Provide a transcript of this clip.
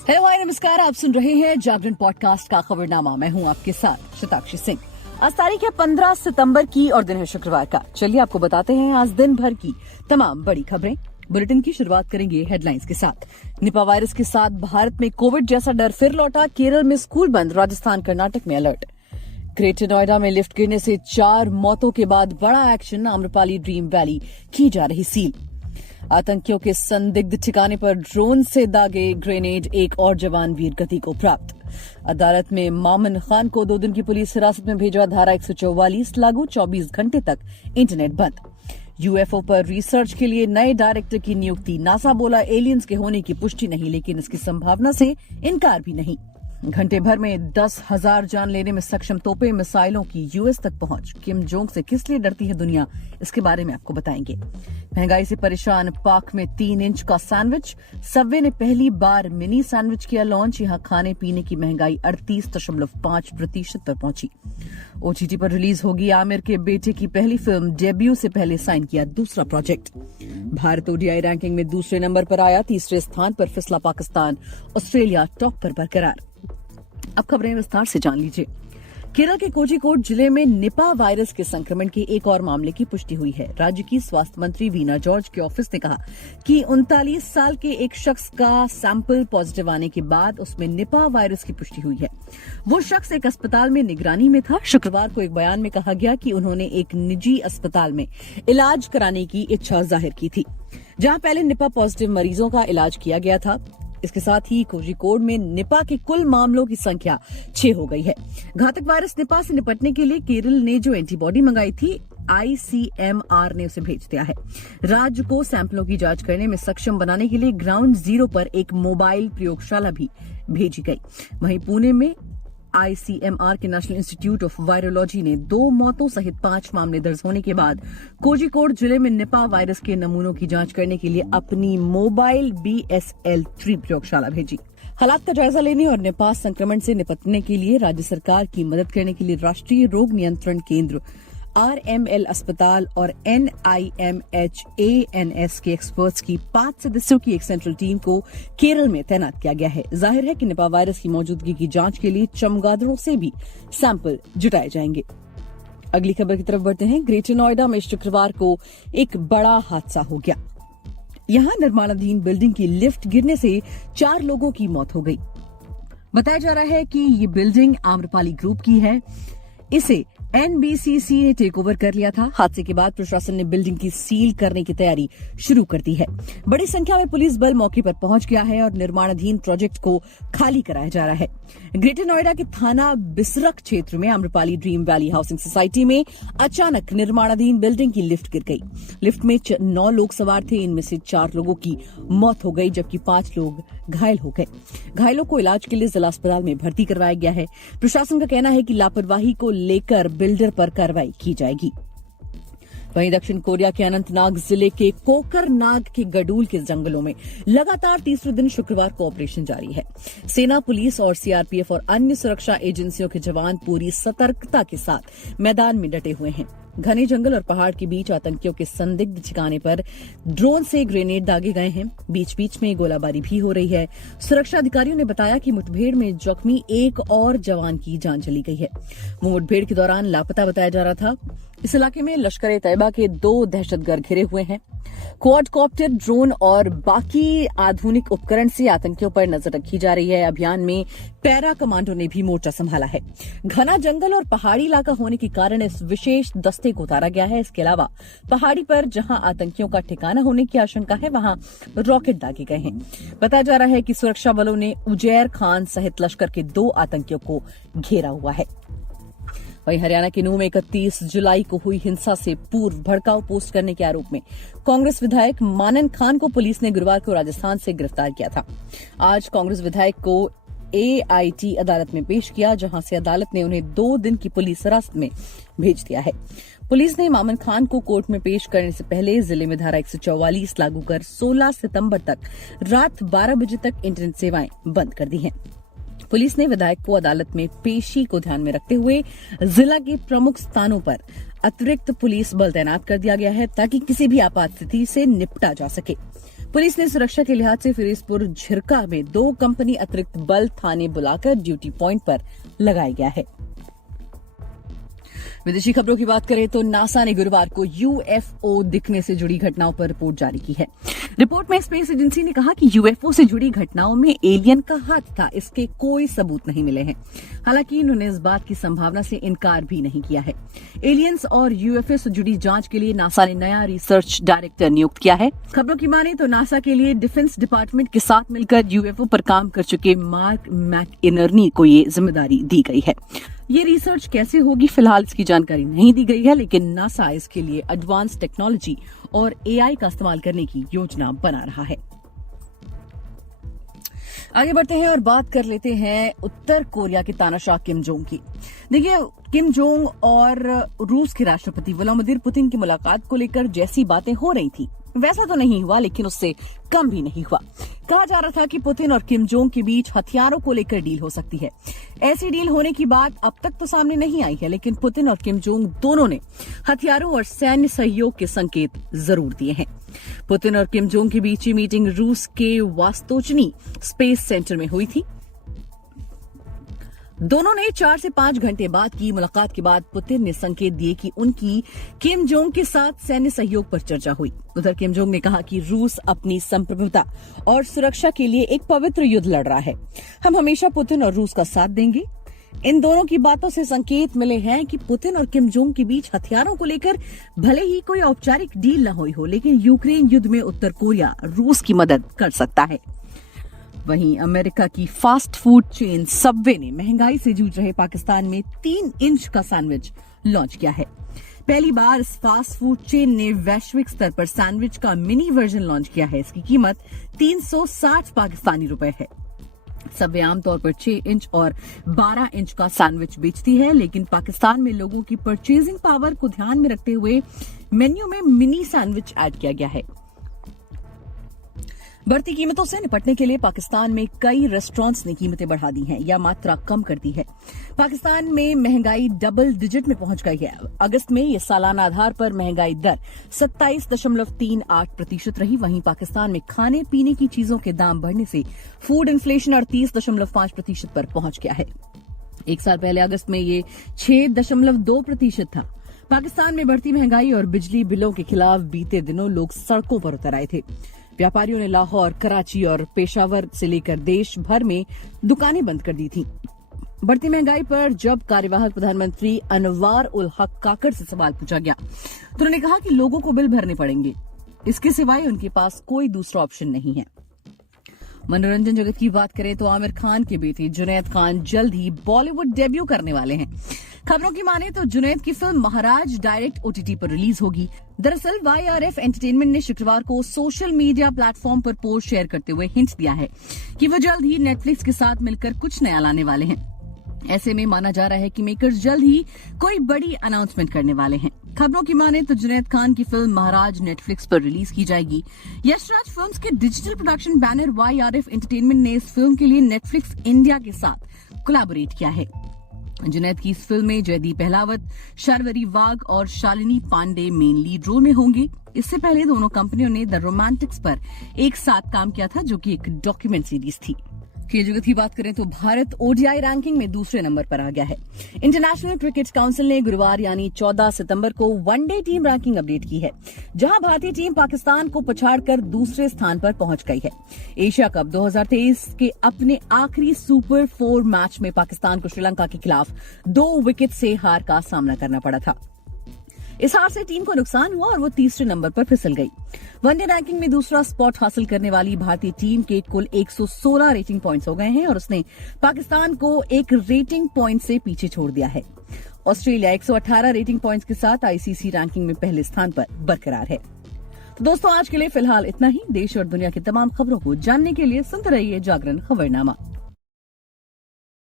Hello hi नमस्कार, आप सुन रहे हैं जागरण पॉडकास्ट का खबरनामा। मैं हूं आपके साथ शताक्षी सिंह। आज तारीख है 15 सितंबर की और दिन है शुक्रवार का। चलिए आपको बताते हैं आज दिन भर की तमाम बड़ी खबरें। बुलेटिन की शुरुआत करेंगे हेडलाइंस के साथ। निपा वायरस के साथ भारत में कोविड जैसा डर फिर लौटा। केरल में स्कूल बंद, राजस्थान कर्नाटक में अलर्ट। ग्रेटर नोएडा में लिफ्ट गिरने से 4 मौतों के बाद बड़ा एक्शन, आम्रपाली ड्रीम वैली की जा रही सील। आतंकियों के संदिग्ध ठिकाने पर ड्रोन से दागे ग्रेनेड, एक और जवान वीर गति को प्राप्त। अदालत में मामन खान को 2 दिन की पुलिस हिरासत में भेजा, धारा 144 लागू, 24 घंटे तक इंटरनेट बंद। यूएफओ पर रिसर्च के लिए नए डायरेक्टर की नियुक्ति। नासा बोला एलियंस के होने की पुष्टि नहीं, लेकिन इसकी संभावना से इनकार भी नहीं। घंटे भर में 10,000 जान लेने में सक्षम तोपे मिसाइलों की यूएस तक पहुंच। किम जोंग से किस लिए डरती है दुनिया, इसके बारे में आपको बताएंगे। महंगाई से परेशान पाक में 3 इंच का सैंडविच। सबवे ने पहली बार मिनी सैंडविच किया लॉन्च। यहां खाने पीने की महंगाई 38.5% पर पहुंची। ओटीटी पर रिलीज होगी आमिर के बेटे की पहली फिल्म। डेब्यू से पहले साइन किया दूसरा प्रोजेक्ट। भारत ओडीआई रैंकिंग में दूसरे नंबर पर आया, तीसरे स्थान पर फिसला पाकिस्तान। ऑस्ट्रेलिया टॉप पर बरकरार। अब खबरें विस्तार से जान लीजिए। केरल के कोझिकोड जिले में निपा वायरस के संक्रमण के एक और मामले की पुष्टि हुई है। राज्य की स्वास्थ्य मंत्री वीना जॉर्ज के ऑफिस ने कहा कि 39 साल के एक शख्स का सैंपल पॉजिटिव आने के बाद उसमें निपा वायरस की पुष्टि हुई है। वो शख्स एक अस्पताल में निगरानी में था। शुक्रवार को एक बयान में कहा गया कि उन्होंने एक निजी अस्पताल में इलाज कराने की इच्छा जाहिर की थी, जहां पहले निपा पॉजिटिव मरीजों का इलाज किया गया था। इसके साथ ही कोझिकोड में निपा के कुल मामलों की संख्या 6 हो गई है। घातक वायरस निपा से निपटने के लिए केरल ने जो एंटीबॉडी मंगाई थी, आईसीएमआर ने उसे भेज दिया है। राज्य को सैंपलों की जांच करने में सक्षम बनाने के लिए ग्राउंड जीरो पर एक मोबाइल प्रयोगशाला भी भेजी गई। वहीं पुणे में आईसीएमआर के नेशनल इंस्टीट्यूट ऑफ वायरोलॉजी ने 2 मौतों सहित 5 मामले दर्ज होने के बाद कोझिकोड जिले में निपा वायरस के नमूनों की जांच करने के लिए अपनी मोबाइल BSL-3 प्रयोगशाला भेजी। हालात का जायजा लेने और निपा संक्रमण से निपटने के लिए राज्य सरकार की मदद करने के लिए राष्ट्रीय रोग नियंत्रण केंद्र RML अस्पताल और NIMHANS के एक्सपर्ट्स की 5 सदस्यों की एक सेंट्रल टीम को केरल में तैनात किया गया है। जाहिर है कि निपा वायरस की मौजूदगी की जांच के लिए चमगादड़ों से भी सैंपल जुटाए जाएंगे। अगली खबर की तरफ बढ़ते हैं। ग्रेटर नोएडा में शुक्रवार को एक बड़ा हादसा हो गया। यहां निर्माणाधीन बिल्डिंग की लिफ्ट गिरने से 4 लोगों की मौत हो गई। बताया जा रहा है कि ये बिल्डिंग आम्रपाली ग्रुप की है। इसे NBCC ने टेक ओवर कर लिया था। हादसे के बाद प्रशासन ने बिल्डिंग की सील करने की तैयारी शुरू कर दी है। बड़ी संख्या में पुलिस बल मौके पर पहुंच गया है और निर्माणाधीन प्रोजेक्ट को खाली कराया जा रहा है। ग्रेटर नोएडा के थाना बिसरख क्षेत्र में Amrapali dream valley housing society में अचानक निर्माणाधीन बिल्डिंग की लिफ्ट गिर गई। लिफ्ट में 9 लोग सवार थे। इनमें से 4 लोगों की मौत हो गई, जबकि 5 लोग घायल हो गए। घायलों को इलाज के लिए जिला अस्पताल में भर्ती करवाया गया है। प्रशासन का कहना है कि लापरवाही को लेकर बिल्डर पर कार्रवाई की जाएगी। वहीं दक्षिण कोरिया के अनंतनाग जिले के कोकरनाग के गडूल के जंगलों में लगातार तीसरे दिन शुक्रवार को ऑपरेशन जारी है। सेना, पुलिस और सीआरपीएफ और अन्य सुरक्षा एजेंसियों के जवान पूरी सतर्कता के साथ मैदान में डटे हुए हैं। घने जंगल और पहाड़ के बीच आतंकियों के संदिग्ध ठिकाने पर ड्रोन से ग्रेनेड दागे गए हैं। बीच बीच में गोलाबारी भी हो रही है। सुरक्षा अधिकारियों ने बताया कि मुठभेड़ में जख्मी एक और जवान की जान चली गई है। वो मुठभेड़ के दौरान लापता बताया जा रहा था। इस इलाके में लश्कर ए तैयबा के 2 दहशतगर्द घिरे हुए हैं। क्वाडकॉप्टर, ड्रोन और बाकी आधुनिक उपकरण से आतंकियों पर नजर रखी जा रही है। अभियान में पैरा कमांडो ने भी मोर्चा संभाला है। घना जंगल और पहाड़ी इलाका होने के कारण इस विशेष दस्ते को उतारा गया है। इसके अलावा पहाड़ी पर जहां आतंकियों का ठिकाना होने की आशंका है, वहां रॉकेट दागे गए हैं। बताया जा रहा है कि सुरक्षा बलों ने उजैर खान सहित लश्कर के 2 आतंकियों को घेरा हुआ है। वहीं हरियाणा के नूंह में 31 जुलाई को हुई हिंसा से पूर्व भड़काऊ पोस्ट करने के आरोप में कांग्रेस विधायक मानन खान को पुलिस ने गुरुवार को राजस्थान से गिरफ्तार किया था। आज कांग्रेस विधायक को AIT अदालत में पेश किया, जहां से अदालत ने उन्हें 2 दिन की पुलिस हिरासत में भेज दिया है। पुलिस ने मामन खान को कोर्ट में पेश करने से पहले जिले में धारा 144 लागू कर 16 सितंबर तक रात 12 बजे तक इंटरनेट सेवाएं बंद कर दी हैं। पुलिस ने विधायक को अदालत में पेशी को ध्यान में रखते हुए जिला के प्रमुख स्थानों पर अतिरिक्त पुलिस बल तैनात कर दिया गया है, ताकि किसी भी आपात स्थिति से निपटा जा सके। पुलिस ने सुरक्षा के लिहाज से फिरोजपुर झिरका में 2 कंपनी अतिरिक्त बल थाने बुलाकर ड्यूटी पॉइंट पर लगाया गया है। विदेशी खबरों की बात करें तो नासा ने गुरुवार को यूएफओ दिखने से जुड़ी घटनाओं पर रिपोर्ट जारी की है। रिपोर्ट में स्पेस एजेंसी ने कहा कि यूएफओ से जुड़ी घटनाओं में एलियन का हाथ था, इसके कोई सबूत नहीं मिले हैं। हालांकि उन्होंने इस बात की संभावना से इनकार भी नहीं किया है। एलियंस और यूएफओ से जुड़ी जांच के लिए नासा ने नया रिसर्च डायरेक्टर नियुक्त किया है। खबरों की माने तो नासा के लिए डिफेंस डिपार्टमेंट के साथ मिलकर यूएफओ पर काम कर चुके मार्क मैकइनर्नी को ये जिम्मेदारी दी गई है। ये रिसर्च कैसे होगी, फिलहाल इसकी जानकारी नहीं दी गई है, लेकिन नासा इसके लिए एडवांस टेक्नोलॉजी और एआई का इस्तेमाल करने की योजना बना रहा है। आगे बढ़ते हैं और बात कर लेते हैं उत्तर कोरिया के तानाशाह किम जोंग की। देखिए, किम जोंग और रूस के राष्ट्रपति व्लादिमीर पुतिन की मुलाकात को लेकर जैसी बातें हो रही थी वैसा तो नहीं हुआ, लेकिन उससे कम भी नहीं हुआ। कहा जा रहा था कि पुतिन और किम जोंग के बीच हथियारों को लेकर डील हो सकती है। ऐसी डील होने की बात अब तक तो सामने नहीं आई है, लेकिन पुतिन और किम जोंग दोनों ने हथियारों और सैन्य सहयोग के संकेत जरूर दिए हैं। पुतिन और किम जोंग के बीच ये मीटिंग रूस के वास्तोचनी स्पेस सेंटर में हुई थी। दोनों ने 4 से 5 घंटे बाद की मुलाकात के बाद पुतिन ने संकेत दिए कि उनकी किम जोंग के साथ सैन्य सहयोग पर चर्चा हुई। उधर किम जोंग ने कहा कि रूस अपनी संप्रभुता और सुरक्षा के लिए एक पवित्र युद्ध लड़ रहा है। हम हमेशा पुतिन और रूस का साथ देंगे। इन दोनों की बातों से संकेत मिले हैं कि पुतिन और किम जोंग के बीच हथियारों को लेकर भले ही कोई औपचारिक डील न हुई हो, लेकिन यूक्रेन युद्ध में उत्तर कोरिया रूस की मदद कर सकता है। वहीं अमेरिका की फास्ट फूड चेन सबवे ने महंगाई से जूझ रहे पाकिस्तान में 3 इंच का सैंडविच लॉन्च किया है। पहली बार इस फास्ट फूड चेन ने वैश्विक स्तर पर सैंडविच का मिनी वर्जन लॉन्च किया है। इसकी कीमत 360 पाकिस्तानी रुपए है। सबवे आमतौर पर 6 इंच और 12 इंच का सैंडविच बेचती है, लेकिन पाकिस्तान में लोगों की परचेजिंग पावर को ध्यान में रखते हुए मेन्यू में मिनी सैंडविच ऐड किया गया है। बढ़ती कीमतों से निपटने के लिए पाकिस्तान में कई रेस्टोरेंट्स ने कीमतें बढ़ा दी हैं या मात्रा कम कर दी है। पाकिस्तान में महंगाई डबल डिजिट में पहुंच गई है। अगस्त में ये सालाना आधार पर महंगाई दर 27.38% रही। वहीं पाकिस्तान में खाने पीने की चीजों के दाम बढ़ने से फूड इन्फ्लेशन 38.5% पर पहुंच गया है। एक साल पहले अगस्त में ये 6.2% था। पाकिस्तान में बढ़ती महंगाई और बिजली बिलों के खिलाफ बीते दिनों लोग सड़कों पर उतर आए थे। व्यापारियों ने लाहौर, कराची और पेशावर से लेकर देश भर में दुकानें बंद कर दी थी। बढ़ती महंगाई पर जब कार्यवाहक प्रधानमंत्री अनवार उल हक काकड़ से सवाल पूछा गया तो उन्होंने कहा कि लोगों को बिल भरने पड़ेंगे, इसके सिवाय उनके पास कोई दूसरा ऑप्शन नहीं है। मनोरंजन जगत की बात करें तो आमिर खान के बेटे जुनैद खान जल्द ही बॉलीवुड डेब्यू करने वाले हैं। खबरों की माने तो जुनैद की फिल्म महाराज डायरेक्ट ओटीटी पर रिलीज होगी। दरअसल YRF एंटरटेनमेंट ने शुक्रवार को सोशल मीडिया प्लेटफॉर्म पर पोस्ट शेयर करते हुए हिंट दिया है कि वो जल्द ही नेटफ्लिक्स के साथ मिलकर कुछ नया लाने वाले हैं। ऐसे में माना जा रहा है कि मेकर्स जल्द ही कोई बड़ी अनाउंसमेंट करने वाले हैं। खबरों की माने तो जुनैद खान की फिल्म महाराज नेटफ्लिक्स पर रिलीज की जाएगी। यशराज फिल्म्स के digital production banner YRF entertainment ने इस फिल्म के लिए नेटफ्लिक्स इंडिया के साथ कोलैबोरेट किया है। जुनैद की इस फिल्म में जयदीप अहलावत, शार्वरी वाघ और Shalini Pandey main lead role में होंगे। इससे पहले दोनों कंपनियों ने द रोमांटिक्स पर एक साथ काम किया था, जो कि एक डॉक्यूमेंट सीरीज थी। खेल जगत की बात करें तो भारत ODI रैंकिंग में दूसरे नंबर पर आ गया है। इंटरनेशनल क्रिकेट काउंसिल ने गुरुवार यानी 14 सितंबर को वनडे टीम रैंकिंग अपडेट की है, जहां भारतीय टीम पाकिस्तान को पछाड़कर दूसरे स्थान पर पहुंच गई है। एशिया कप 2023 के अपने आखिरी सुपर 4 मैच में पाकिस्तान को श्रीलंका के खिलाफ 2 विकेट से हार का सामना करना पड़ा था। इस हार से टीम को नुकसान हुआ और वो तीसरे नंबर पर फिसल गई। वनडे रैंकिंग में दूसरा स्पॉट हासिल करने वाली भारतीय टीम के कुल 116 रेटिंग पॉइंट्स हो गए हैं और उसने पाकिस्तान को एक रेटिंग पॉइंट से पीछे छोड़ दिया है। ऑस्ट्रेलिया 118 रेटिंग पॉइंट्स के साथ ICC रैंकिंग में पहले स्थान पर बरकरार है। तो दोस्तों, आज के लिए फिलहाल इतना ही। देश और दुनिया की तमाम खबरों को जानने के लिए सुनते रहिए जागरण खबरनामा।